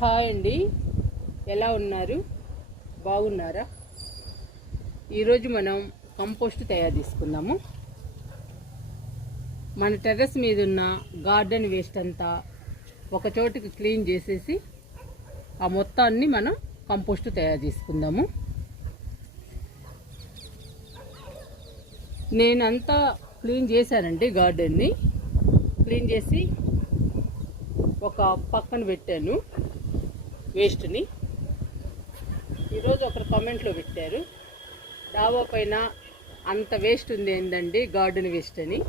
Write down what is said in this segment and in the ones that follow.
Hi అండి. ఎలా ఉన్నారు? బాగున్నారా? ఈరోజు మనం కంపోస్ట్ తయారు చేసుకుందాము. మన టెర్రస్ మీద ఉన్న గార్డెన్ వేస్ట్ అంతా ఒక చోటుకి క్లీన్ చేసేసి ఆ మొత్తాన్ని మనం కంపోస్ట్ తయారు చేసుకుందాము. నేనంతా క్లీన్ చేశానండి గార్డెన్ని. క్లీన్ చేసి ఒక పక్కన పెట్టాను. వేస్ట్ని ఈరోజు ఒకరు కామెంట్లో పెట్టారు డాబా పైన అంత వేస్ట్ ఉంది ఏందండి? గార్డెన్ వేస్ట్ అని.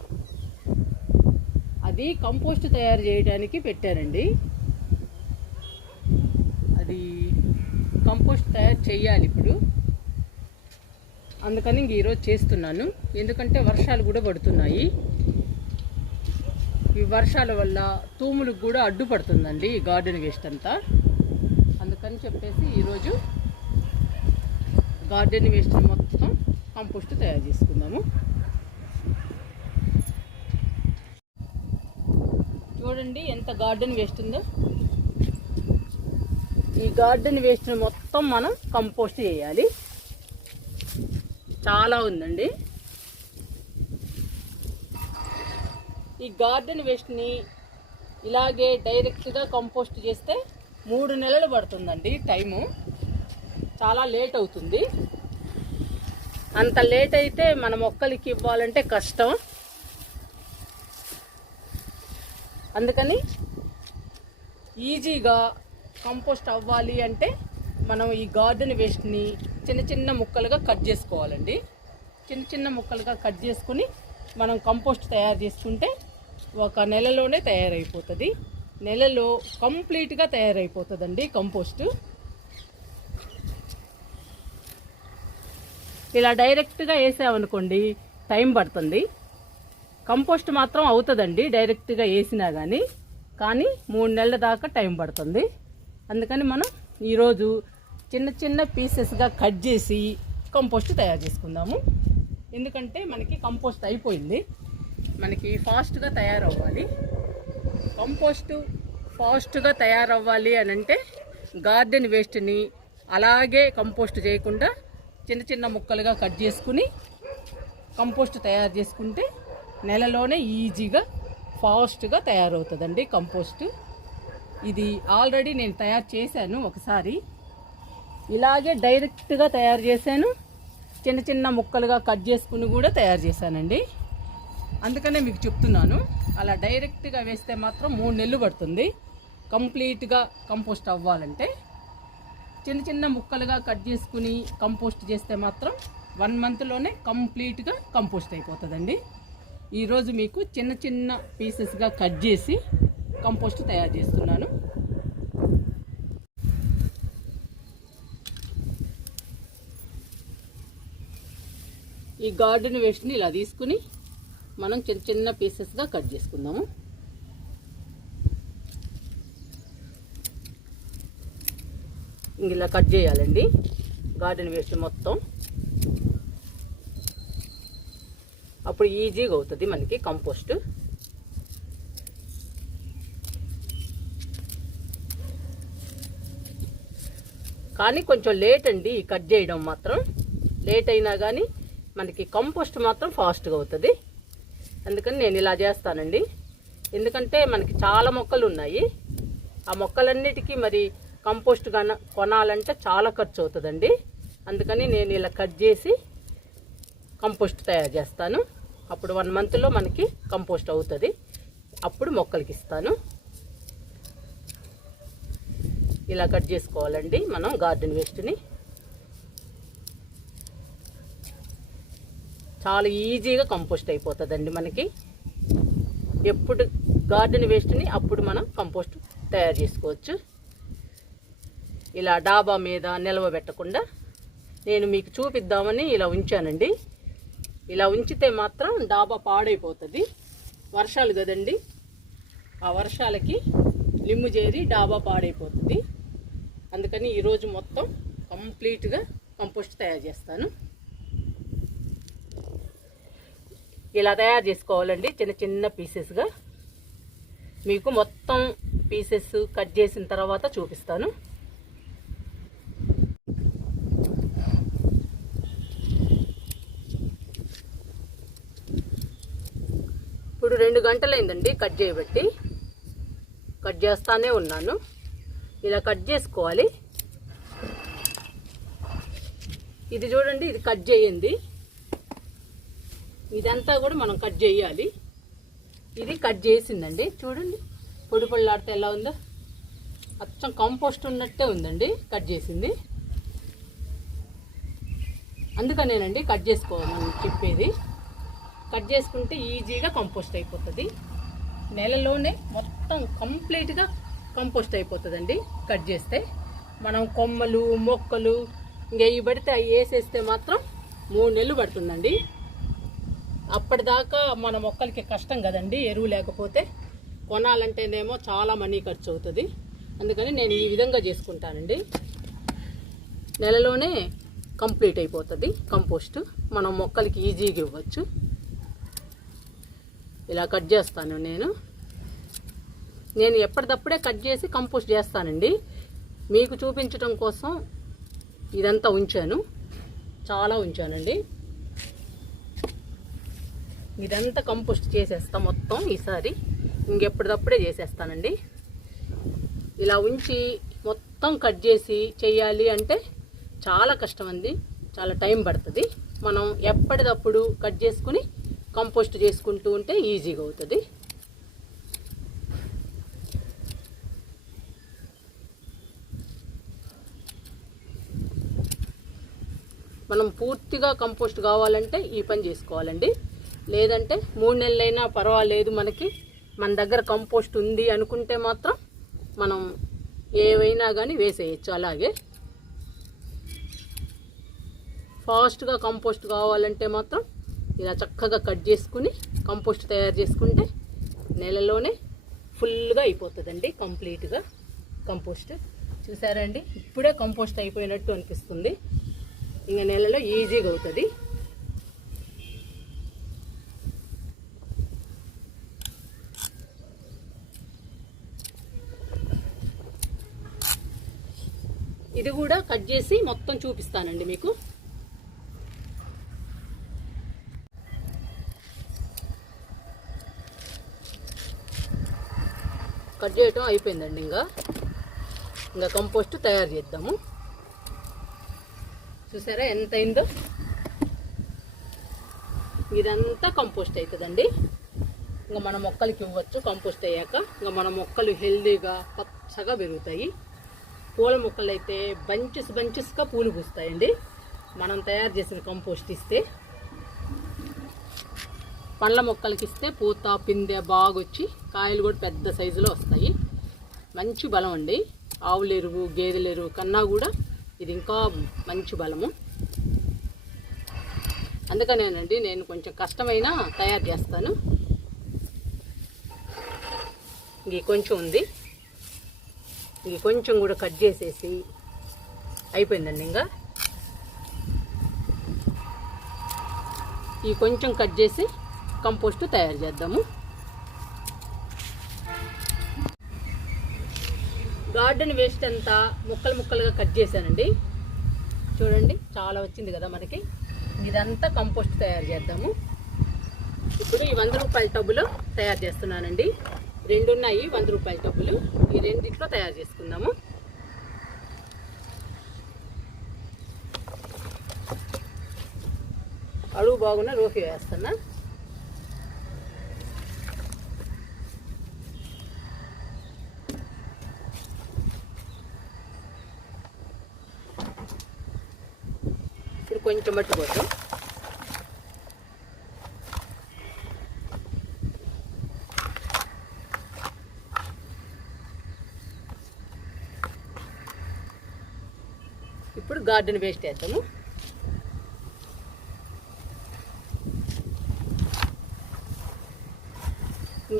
అది కంపోస్ట్ తయారు చేయడానికి పెట్టారండి. అది కంపోస్ట్ తయారు చేయాలి ఇప్పుడు. అందుకని ఇంక ఈరోజు చేస్తున్నాను. ఎందుకంటే వర్షాలు కూడా పడుతున్నాయి. ఈ వర్షాల వల్ల తూములకు కూడా అడ్డుపడుతుందండి ఈ గార్డెన్ వేస్ట్ అంతా. అందుకని చెప్పేసి ఈరోజు గార్డెన్ వేస్ట్ మొత్తం కంపోస్ట్ తయారు చేసుకుందాము. చూడండి ఎంత గార్డెన్ వేస్ట్ ఉందో. ఈ గార్డెన్ వేస్ట్ మొత్తం మనం కంపోస్ట్ చేయాలి. చాలా ఉందండి. ఈ గార్డెన్ వేస్ట్ని ఇలాగే డైరెక్ట్గా కంపోస్ట్ చేస్తే మూడు నెలలు పడుతుందండి టైము. చాలా లేట్ అవుతుంది. అంత లేట్ అయితే మన మొక్కలకి ఇవ్వాలంటే కష్టం. అందుకని ఈజీగా కంపోస్ట్ అవ్వాలి అంటే మనం ఈ గార్డెన్ వేస్ట్ని చిన్న చిన్న ముక్కలుగా కట్ చేసుకోవాలండి. చిన్న చిన్న ముక్కలుగా కట్ చేసుకుని మనం కంపోస్ట్ తయారు చేసుకుంటే ఒక నెలలోనే తయారైపోతుంది. నెలలో కంప్లీట్గా తయారైపోతుందండి కంపోస్ట్. ఇలా డైరెక్ట్గా వేసామనుకోండి టైం పడుతుంది. కంపోస్ట్ మాత్రం అవుతుందండి డైరెక్ట్గా వేసినా కానీ కానీ మూడు నెలల దాకా టైం పడుతుంది. అందుకని మనం ఈరోజు చిన్న చిన్న పీసెస్గా కట్ చేసి కంపోస్ట్ తయారు చేసుకుందాము. ఎందుకంటే మనకి కంపోస్ట్ అయిపోయింది. మనకి ఫాస్ట్గా తయారవ్వాలి. కంపోస్ట్ ఫాస్ట్గా తయారవ్వాలి అని అంటే గార్డెన్ వేస్ట్ని అలాగే కంపోస్ట్ చేయకుండా చిన్న చిన్న ముక్కలుగా కట్ చేసుకుని కంపోస్ట్ తయారు చేసుకుంటే నెలలోనే ఈజీగా ఫాస్ట్గా తయారవుతుందండి కంపోస్ట్. ఇది ఆల్రెడీ నేను తయారు చేశాను ఒకసారి. ఇలాగే డైరెక్ట్గా తయారు చేశాను. చిన్న చిన్న ముక్కలుగా కట్ చేసుకుని కూడా తయారు చేశానండి. అందుకనే మీకు చెప్తున్నాను. అలా డైరెక్ట్గా వేస్తే మాత్రం మూడు నెలలు పడుతుంది. కంప్లీట్గా కంపోస్ట్ అవ్వాలంటే చిన్న చిన్న ముక్కలుగా కట్ చేసుకుని కంపోస్ట్ చేస్తే మాత్రం వన్ మంత్లోనే కంప్లీట్గా కంపోస్ట్ అయిపోతుందండి. ఈరోజు మీకు చిన్న చిన్న పీసెస్గా కట్ చేసి కంపోస్ట్ తయారు చేస్తున్నాను. ఈ గార్డెన్ వేస్ట్ని ఇలా తీసుకుని మనం చిన్న చిన్న పీసెస్గా కట్ చేసుకుందాము. ఇంక ఇలా కట్ చేయాలండి. గార్డెన్ వేస్ట్ మొత్తం. అప్పుడు ఈజీగా అవుతుంది మనకి కంపోస్ట్ కానీ కొంచెం లేట్ అండి కట్ చేయడం మాత్రం. లేట్ అయినా కానీ మనకి కంపోస్ట్ మాత్రం ఫాస్ట్గా అవుతుంది. అందుకని నేను ఇలా చేస్తానండి. ఎందుకంటే మనకి చాలా మొక్కలు ఉన్నాయి. ఆ మొక్కలన్నిటికీ మరి కంపోస్ట్ కన కొనాలంటే చాలా ఖర్చు అవుతుందండి అందుకని నేను ఇలా కట్ చేసి కంపోస్ట్ తయారు చేస్తాను. అప్పుడు వన్ మంత్లో మనకి కంపోస్ట్ అవుతుంది. అప్పుడు మొక్కలకి ఇస్తాను. ఇలా కట్ చేసుకోవాలండి మనం గార్డెన్ వేస్ట్ని. చాలా ఈజీగా కంపోస్ట్ అయిపోతుందండి మనకి. ఎప్పుడు గార్డెన్ వేస్ట్ని అప్పుడు మనం కంపోస్ట్ తయారు చేసుకోవచ్చు. ఇలా డాబా మీద నిల్వ పెట్టకుండా నేను మీకు చూపిద్దామని ఇలా ఉంచానండి. ఇలా ఉంచితే మాత్రం డాబా పాడైపోతుంది. వర్షాలు కదండి. ఆ వర్షాలకి లిమ్ము చేరి డాబా పాడైపోతుంది. అందుకని ఈరోజు మొత్తం కంప్లీట్గా కంపోస్ట్ తయారు చేస్తాను. ఇలా తయారు చేసుకోవాలండి చిన్న చిన్న పీసెస్గా మీకు మొత్తం పీసెస్ కట్ చేసిన తర్వాత చూపిస్తాను ఇప్పుడు రెండు గంటలైందండి కట్ చేయబట్టి. కట్ చేస్తానే ఉన్నాను. ఇలా కట్ చేసుకోవాలి. ఇది చూడండి ఇది కట్ చేయండి ఇదంతా కూడా మనం కట్ చేయాలి. ఇది కట్ చేసిందండి. చూడండి పొడి పొడిలాడితే ఎలా ఉందో. అచ్చం కంపోస్ట్ ఉన్నట్టే ఉందండి కట్ చేసింది. అందుకనేనండి కట్ చేసుకోమని చెప్పేది. కట్ చేసుకుంటే ఈజీగా కంపోస్ట్ అయిపోతుంది. నెలలోనే మొత్తం కంప్లీట్గా కంపోస్ట్ అయిపోతుందండి కట్ చేస్తే. మనం కొమ్మలు మొక్కలు ఇంకా ఇవి పడితే అవి వేసేస్తే మాత్రం మూడు నెలలు పడుతుందండి. అప్పటిదాకా మన మొక్కలకి కష్టం కదండి ఎరువు లేకపోతే. కొనాలంటేనేమో చాలా మనీ ఖర్చు అవుతుంది అందుకని నేను ఈ విధంగా చేసుకుంటానండి. నెలలోనే కంప్లీట్ అయిపోతుంది కంపోస్ట్. మనం మొక్కలకి ఈజీగా ఇవ్వచ్చు. ఇలా కట్ చేస్తాను నేను. నేను ఎప్పటిదప్పుడే కట్ చేసి కంపోస్ట్ చేస్తానండి. మీకు చూపించడం కోసం ఇదంతా ఉంచాను. చాలా ఉంచానండి. ఇదంతా కంపోస్ట్ చేసేస్తా మొత్తం ఈసారి. ఇంకెప్పటిదప్పుడే చేసేస్తానండి. ఇలా ఉంచి మొత్తం కట్ చేసి చేయాలి అంటే చాలా కష్టం అండి చాలా టైం పడుతుంది. మనం ఎప్పటిదప్పుడు కట్ చేసుకుని కంపోస్ట్ చేసుకుంటూ ఉంటే ఈజీగా అవుతుంది. మనం పూర్తిగా కంపోస్ట్ కావాలంటే ఈ పని చేసుకోవాలండి. లేదంటే మూడు నెలలైనా పర్వాలేదు మనకి. మన దగ్గర కంపోస్ట్ ఉంది అనుకుంటే మాత్రం మనం ఏవైనా కానీ వేసేయచ్చు అలాగే. ఫాస్ట్గా కంపోస్ట్ కావాలంటే మాత్రం ఇలా చక్కగా కట్ చేసుకుని కంపోస్ట్ తయారు చేసుకుంటే నెలలోనే ఫుల్గా అయిపోతుందండి కంప్లీట్గా కంపోస్ట్. చూసారండి? ఇప్పుడే కంపోస్ట్ అయిపోయినట్టు అనిపిస్తుంది. ఇంకా నెలలో ఈజీగా అవుతుంది. ఇది కూడా కట్ చేసి మొత్తం చూపిస్తానండి మీకు. కట్ చేయటం అయిపోయిందండి ఇంకా. ఇంకా కంపోస్ట్ తయారు చేద్దాము. చూసారా ఎంత అయిందో? ఇదంతా కంపోస్ట్ అవుతుందండి ఇంకా మన మొక్కలకి ఇవ్వచ్చు కంపోస్ట్ అయ్యాక. ఇంకా మన మొక్కలు హెల్దీగా పచ్చగా పెరుగుతాయి. పూల మొక్కలు అయితే బంచెస్ బంచెస్గా పూలు పూస్తాయండి. మనం తయారు చేసిన కంపోస్ట్ ఇస్తే. పండ్ల మొక్కలకి ఇస్తే పూత పిందె బాగా వచ్చి కాయలు కూడా పెద్ద సైజులో వస్తాయి. మంచి బలం అండి. ఆవుల ఎరువు గేదెల ఎరువు కన్నా కూడా ఇది ఇంకా మంచి బలము. అందుకనేనండి నేను కొంచెం కష్టమైన తయారు చేస్తాను. ఇంక కొంచెం ఉంది. ఇంక కొంచెం కూడా కట్ చేసేసి అయిపోయిందండి ఇంకా. ఈ కొంచెం కట్ చేసి కంపోస్ట్ తయారు చేద్దాము. గార్డెన్ వేస్ట్ అంతా ముక్కలు ముక్కలుగా కట్ చేశానండి. చూడండి చాలా వచ్చింది కదా మనకి. ఇదంతా కంపోస్ట్ తయారు చేద్దాము. ఇప్పుడు ఈ వంద రూపాయల టబ్బులో తయారు చేస్తున్నానండి. రెండు ఉన్నాయి వంద రూపాయల టబ్బులు. ఈ రెండిట్లో తయారు చేసుకుందాము. అడుగు బాగున్న రోకి వేస్తున్నా. కొంచెం మట్టి పోతాం. ఇప్పుడు గార్డెన్ వేస్ట్ వేద్దాము.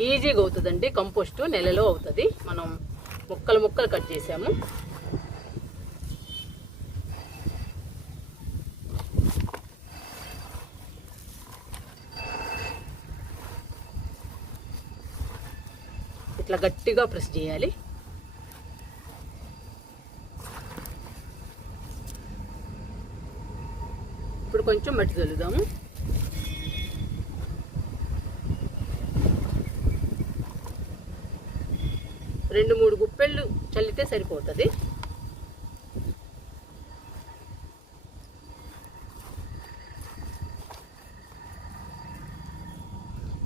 ఈజీగా అవుతుందండి కంపోస్ట్ నెలలో అవుతుంది. మనం ముక్కలు ముక్కలు కట్ చేసాము. ఇట్లా గట్టిగా ప్రెస్ చేయాలి. ఇప్పుడు కొంచెం మట్టి చల్లుదాము. రెండు మూడు గుప్పెళ్ళు చల్లితే సరిపోతుంది.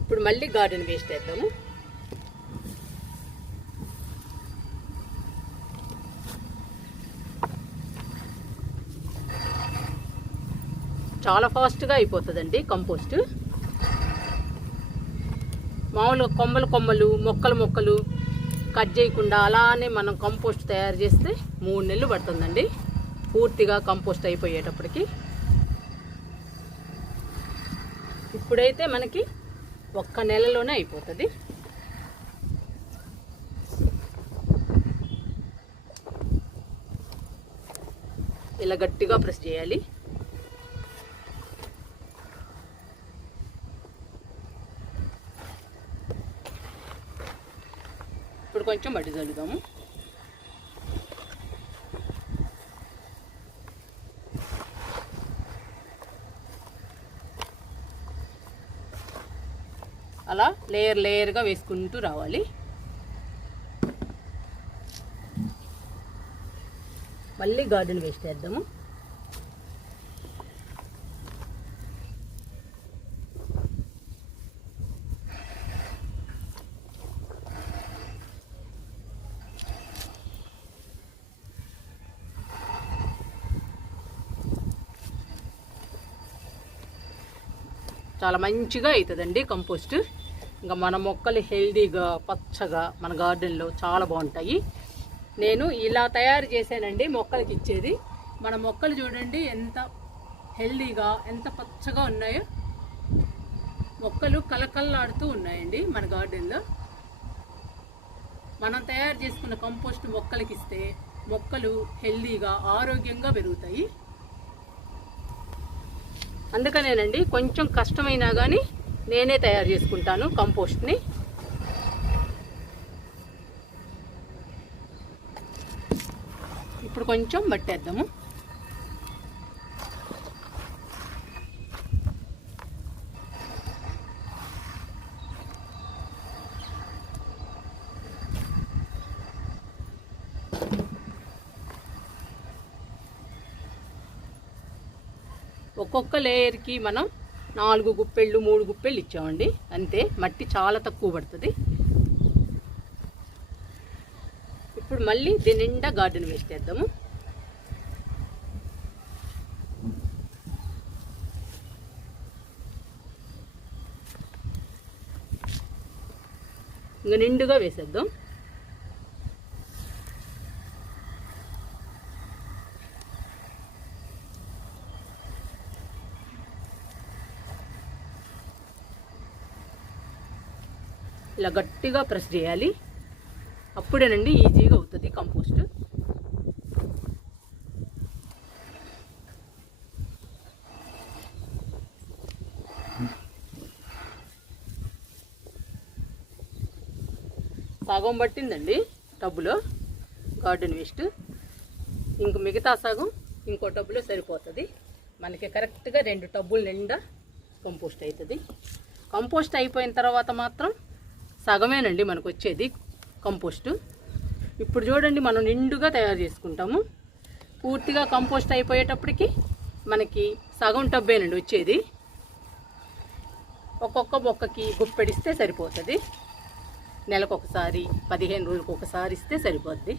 ఇప్పుడు మళ్ళీ గార్డెన్ వేస్ట్ వేద్దాము. చాలా ఫాస్ట్గా అయిపోతుందండి కంపోస్ట్. మామూలుగా కొమ్మలు కొమ్మలు మొక్కలు మొక్కలు కట్ చేయకుండా అలానే మనం కంపోస్ట్ తయారు చేస్తే మూడు నెలలు పడుతుందండి. పూర్తిగా కంపోస్ట్ అయిపోయేటప్పటికి. ఇప్పుడైతే మనకి ఒక్క నెలలోనే అయిపోతుంది. ఇలా గట్టిగా ప్రెస్ చేయాలి ఇప్పుడు కొంచెం మట్టి చల్లుదాము అలా లేయర్ లేయర్గా వేసుకుంటూ రావాలి. మళ్ళీ గార్డెన్ వేస్ట్ చేద్దాము. చాలా మంచిగా అవుతుందండి కంపోస్ట్. ఇంకా మన మొక్కలు హెల్దీగా పచ్చగా మన గార్డెన్లో చాలా బాగుంటాయి. నేను ఇలా తయారు చేశానండి మొక్కలకి ఇచ్చేది. మన మొక్కలు చూడండి ఎంత హెల్దీగా ఎంత పచ్చగా ఉన్నాయో. మొక్కలు కలకల్లాడుతూ ఉన్నాయండి మన గార్డెన్లో. మనం తయారు చేసుకున్న కంపోస్ట్ మొక్కలకి ఇస్తే మొక్కలు హెల్దీగా ఆరోగ్యంగా పెరుగుతాయి. అందుకనేనండి కొంచెం కష్టమైనా కానీ నేనే తయారు చేసుకుంటాను కంపోస్ట్ని. ఇప్పుడు కొంచెం పట్టేద్దాము ఒక్కొక్క లేయర్కి మనం నాలుగు గుప్పెళ్ళు మూడు గుప్పెళ్ళు ఇచ్చామండి. అంతే మట్టి చాలా తక్కువ పడుతుంది. ఇప్పుడు మళ్ళీ దీని నిండా గార్డెన్ వేస్ట్ చేద్దాము. ఇంకా నిండుగా వేసేద్దాం. ఇలా గట్టిగా ప్రెస్ చేయాలి. అప్పుడేనండి ఈజీగా అవుతుంది కంపోస్ట్. సగం పట్టిందండి టబ్బులో గార్డెన్ వేస్ట్. ఇంక మిగతా సగం ఇంకో టబ్బులో సరిపోతుంది. మనకి కరెక్ట్గా రెండు టబ్బుల నిండా కంపోస్ట్ అవుతుంది కంపోస్ట్ అయిపోయిన తర్వాత మాత్రం సగమేనండి మనకు వచ్చేది కంపోస్టు. ఇప్పుడు చూడండి మనం నిండుగా తయారు చేసుకుంటాము. పూర్తిగా కంపోస్ట్ అయిపోయేటప్పటికి మనకి సగం టబ్బేనండి వచ్చేది. ఒక్కొక్క మొక్కకి గుప్పెడిస్తే సరిపోతుంది. నెలకు ఒకసారి పదిహేను రోజులకు ఒకసారి ఇస్తే సరిపోద్ది.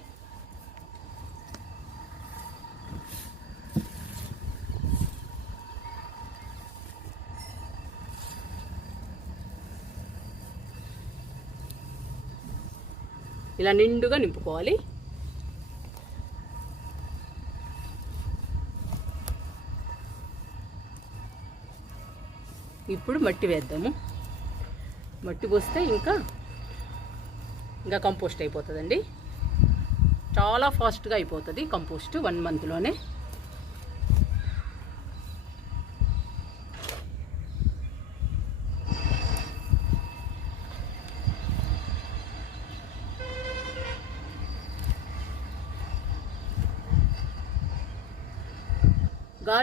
ఇలా నిండుగా నింపుకోవాలి. ఇప్పుడు మట్టి వేద్దాము. మట్టి పోస్తే ఇంకా ఇంకా కంపోస్ట్ అయిపోతుందండి. చాలా ఫాస్ట్గా అయిపోతుంది కంపోస్ట్ వన్ మంత్లోనే.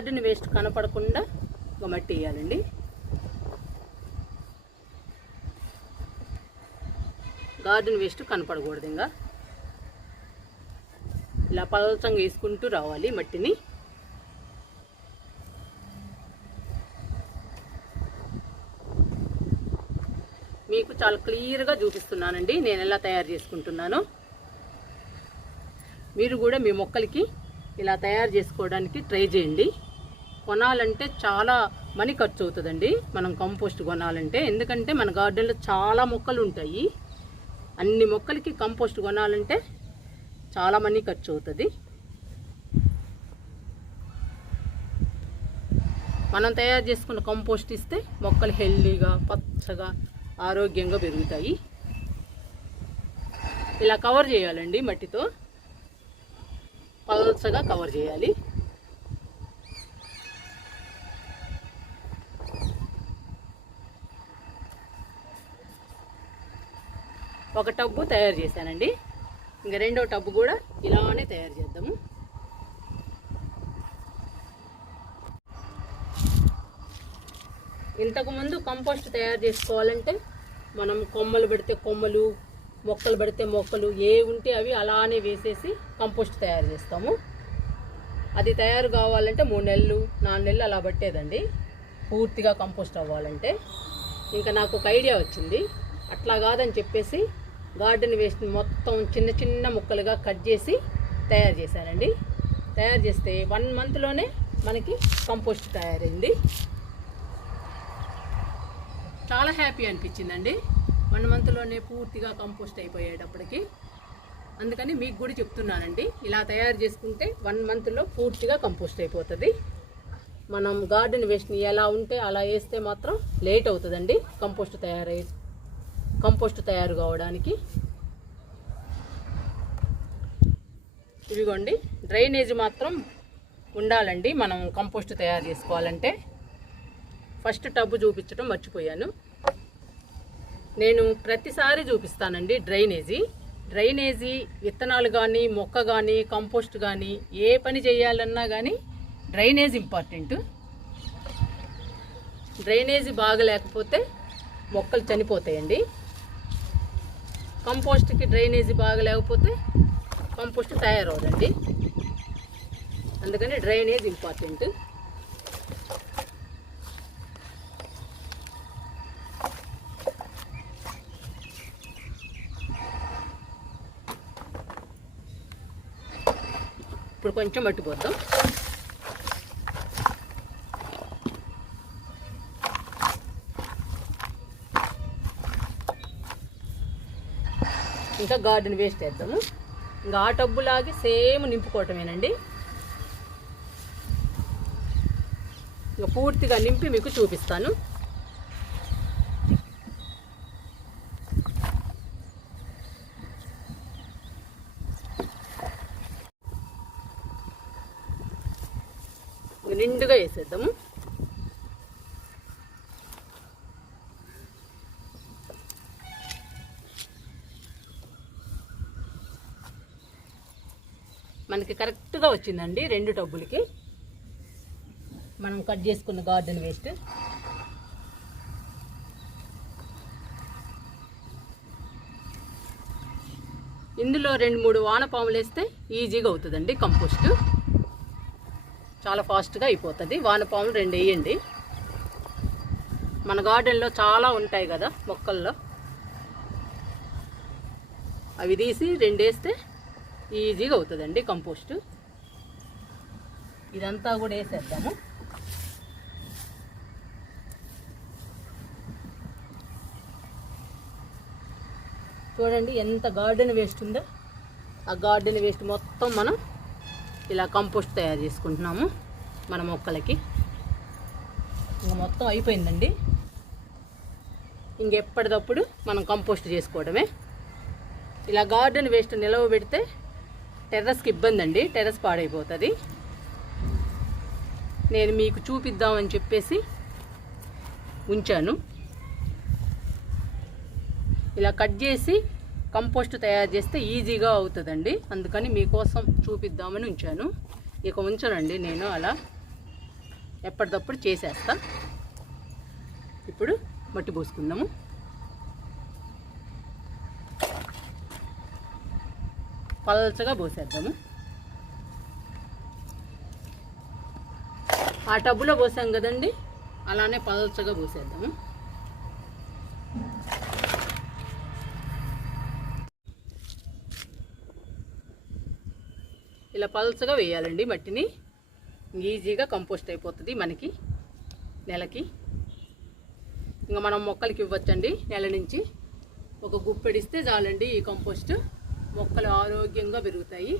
గార్డెన్ వేస్ట్ కనపడకుండా ఒక మట్టి వేయాలండి. గార్డెన్ వేస్ట్ కనపడకూడదు ఇంకా. ఇలా పలచంగా వేసుకుంటూ రావాలి మట్టిని. మీకు చాలా క్లియర్గా చూపిస్తున్నానండి. నేను ఎలా తయారు చేసుకుంటున్నాను. మీరు కూడా మీ మొక్కలకి ఇలా తయారు చేసుకోవడానికి ట్రై చేయండి. కొనాలంటే చాలా మనీ ఖర్చు అవుతుందండి. మనం కంపోస్ట్ కొనాలంటే. ఎందుకంటే మన గార్డెన్లో చాలా మొక్కలు ఉంటాయి అన్ని మొక్కలకి కంపోస్ట్ కొనాలంటే చాలా మనీ ఖర్చు అవుతుంది. మనం తయారు చేసుకున్న కంపోస్ట్ ఇస్తే మొక్కలు హెల్దీగా పచ్చగా ఆరోగ్యంగా పెరుగుతాయి. ఇలా కవర్ చేయాలండి మట్టితో. పలచగా కవర్ చేయాలి. ఒక టబ్బు తయారు చేశానండి. ఇంకా రెండో టబ్బు కూడా ఇలానే తయారు చేద్దాము. ఇంతకుముందు కంపోస్ట్ తయారు చేసుకోవాలంటే మనం కొమ్మలు పెడితే కొమ్మలు మొక్కలు పెడితే మొక్కలు ఏ ఉంటే అవి అలానే వేసేసి కంపోస్ట్ తయారు చేస్తాము. అది తయారు కావాలంటే మూడు నెలలు నాలుగు నెలలు అలా పట్టేదండి. పూర్తిగా కంపోస్ట్ అవ్వాలంటే. ఇంకా నాకు ఒక ఐడియా వచ్చింది. అట్లా కాదని చెప్పేసి గార్డెన్ వేస్ట్ మొత్తం చిన్న చిన్న ముక్కలుగా కట్ చేసి తయారు చేశానండి తయారు చేస్తే వన్ మంత్లోనే మనకి కంపోస్ట్ తయారైంది. చాలా హ్యాపీ అనిపించిందండి. వన్ మంత్లోనే పూర్తిగా కంపోస్ట్ అయిపోయేటప్పటికి. అందుకని మీకు కూడా చెప్తున్నానండి ఇలా తయారు చేసుకుంటే వన్ మంత్లో పూర్తిగా కంపోస్ట్ అయిపోతుంది. మనం గార్డెన్ వేస్ట్ని ఎలా ఉంటే అలా వేస్తే మాత్రం లేట్ అవుతుందండి కంపోస్ట్ తయారై కంపోస్ట్ తయారు కావడానికి. ఇదిగోండి డ్రైనేజ్ మాత్రం ఉండాలండి. మనం కంపోస్ట్ తయారు చేసుకోవాలంటే. ఫస్ట్ టబ్బు చూపించడం మర్చిపోయాను. నేను ప్రతిసారి చూపిస్తానండి డ్రైనేజీ. డ్రైనేజీ విత్తనాలు కానీ మొక్క కానీ కంపోస్ట్ కానీ ఏ పని చేయాలన్నా కానీ డ్రైనేజ్ ఇంపార్టెంట్. డ్రైనేజీ బాగలేకపోతే మొక్కలు చనిపోతాయండి. కంపోస్ట్కి డ్రైనేజీ బాగలేకపోతే కంపోస్ట్ తయారవదండి. అందుకని డ్రైనేజ్ ఇంపార్టెంట్. ఇప్పుడు కొంచెం మట్టిపోద్దాం ఇంకా గార్డెన్ వేస్ట్ వేద్దాము ఇంకా ఆ టబ్బులాగే సేమ్ నింపుకోవటమేనండి. ఇంకా పూర్తిగా నింపి మీకు చూపిస్తాను. నిండుగా వేసేద్దాము. మనకి కరెక్ట్గా వచ్చిందండి రెండు టబ్బులకి. మనం కట్ చేసుకున్న గార్డెన్ వేస్ట్. ఇందులో రెండు మూడు వానపాములు వేస్తే ఈజీగా అవుతుందండి కంపోస్ట్. చాలా ఫాస్ట్గా అయిపోతుంది. వానపాములు రెండు వేయండి. మన గార్డెన్లో చాలా ఉంటాయి కదా మొక్కల్లో. అవి తీసి రెండు వేస్తే ఈజీగా అవుతుందండి కంపోస్ట్. ఇదంతా కూడా వేసేద్దాము. చూడండి ఎంత గార్డెన్ వేస్ట్ ఉందో. ఆ గార్డెన్ వేస్ట్ మొత్తం మనం ఇలా కంపోస్ట్ తయారు చేసుకుంటున్నాము మన మొక్కలకి. ఇంకా మొత్తం అయిపోయిందండి. ఇంకెప్పటికప్పుడు మనం కంపోస్ట్ చేసుకోవడమే. ఇలా గార్డెన్ వేస్ట్ నిలవ పెడితే టెర్రస్కి ఇబ్బంది అండి టెర్రస్ పాడైపోతుంది. నేను మీకు చూపిద్దామని చెప్పేసి ఉంచాను. ఇలా కట్ చేసి కంపోస్ట్ తయారు చేస్తే ఈజీగా అవుతుందండి. అందుకని మీకోసం చూపిద్దామని ఉంచాను. ఇక ఉంచనండి నేను అలా ఎప్పటికప్పుడు చేసేస్తా. ఇప్పుడు మట్టి పోసుకుందాము. పల్చగా పోసేద్దాము. ఆ టబ్బులో పోసాం కదండి అలానే పల్చగా పోసేద్దాము. ఇలా పల్చగా వేయాలండి మట్టిని. ఈజీగా కంపోస్ట్ అయిపోతుంది మనకి నెలకి. ఇంకా మనం మొక్కలకి ఇవ్వచ్చండి నెల నుంచి. ఒక గుప్పెడిస్తే చాలండి ఈ కంపోస్ట్. మొక్కలు ఆరోగ్యంగా పెరుగుతాయి.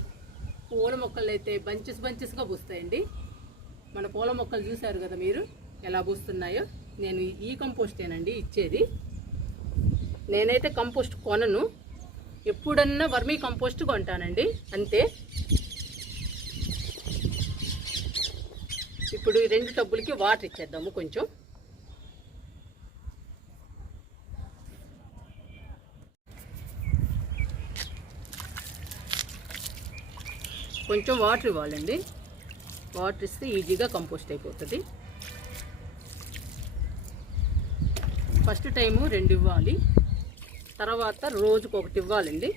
పూల మొక్కలు అయితే బంచెస్ బంచెస్గా పూస్తాయండి. మన పూల మొక్కలు చూశారు కదా మీరు ఎలా పూస్తున్నాయో. నేను ఈ కంపోస్టేనండి ఇచ్చేది. నేనైతే కంపోస్ట్ కొనను. ఎప్పుడన్నా వర్మీ కంపోస్ట్ కొంటానండి. అంతే. ఇప్పుడు ఈ రెండు టబ్బులకి వాటర్ ఇచ్చేద్దాము కొంచెం. కొంచెం వాటర్ ఇవ్వాలండి. వాటర్ ఇస్తే ఈజీగా కంపోస్ట్ అయిపోతుంది. ఫస్ట్ టైము రెండు ఇవ్వాలి. తర్వాత రోజుకు ఒకటి ఇవ్వాలండి.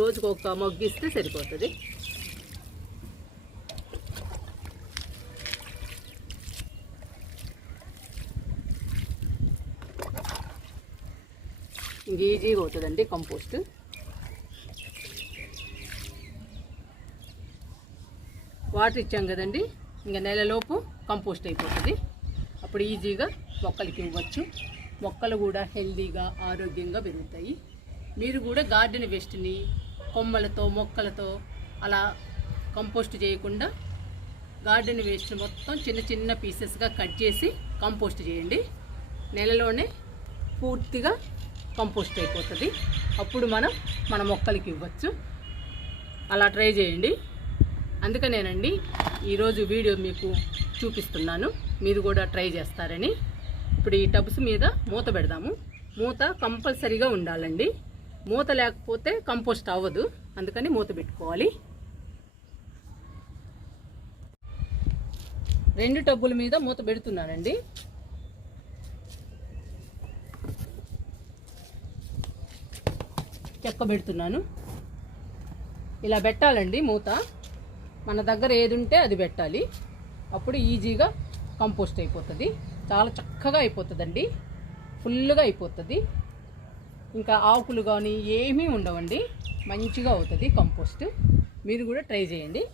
రోజుకు ఒక మగ్గు ఇస్తే సరిపోతుంది. ఈజీగా అవుతుందండి కంపోస్ట్. వాటర్ ఇచ్చాం కదండి. ఇంకా నెలలోపు కంపోస్ట్ అయిపోతుంది. అప్పుడు ఈజీగా మొక్కలకి ఇవ్వచ్చు. మొక్కలు కూడా హెల్దీగా ఆరోగ్యంగా పెరుగుతాయి. మీరు కూడా గార్డెన్ వేస్ట్ని కొమ్మలతో మొక్కలతో అలా కంపోస్ట్ చేయకుండా గార్డెన్ వేస్ట్ మొత్తం చిన్న చిన్న పీసెస్గా కట్ చేసి కంపోస్ట్ చేయండి. నెలలోనే పూర్తిగా కంపోస్ట్ అయిపోతుంది. అప్పుడు మనం మన మొక్కలకి ఇవ్వచ్చు. అలా ట్రై చేయండి. అందుకనేనండి ఈరోజు వీడియో మీకు చూపిస్తున్నాను. మీరు కూడా ట్రై చేస్తారని. ఇప్పుడు ఈ టబ్స్ మీద మూత పెడదాము. మూత కంపల్సరీగా ఉండాలండి. మూత లేకపోతే కంపోస్ట్ అవ్వదు. అందుకని మూత పెట్టుకోవాలి. రెండు టబ్బుల మీద మూత పెడుతున్నానండి. చెక్క పెడుతున్నాను. ఇలా పెట్టాలండి మూత. మన దగ్గర ఏది ఉంటే అది పెట్టాలి. అప్పుడు ఈజీగా కంపోస్ట్ అయిపోతుంది. చాలా చక్కగా అయిపోతుందండి. ఫుల్గా అయిపోతుంది. ఇంకా ఆకులు కానీ ఏమీ ఉండవండి. మంచిగా అవుతుంది కంపోస్ట్. మీరు కూడా ట్రై చేయండి.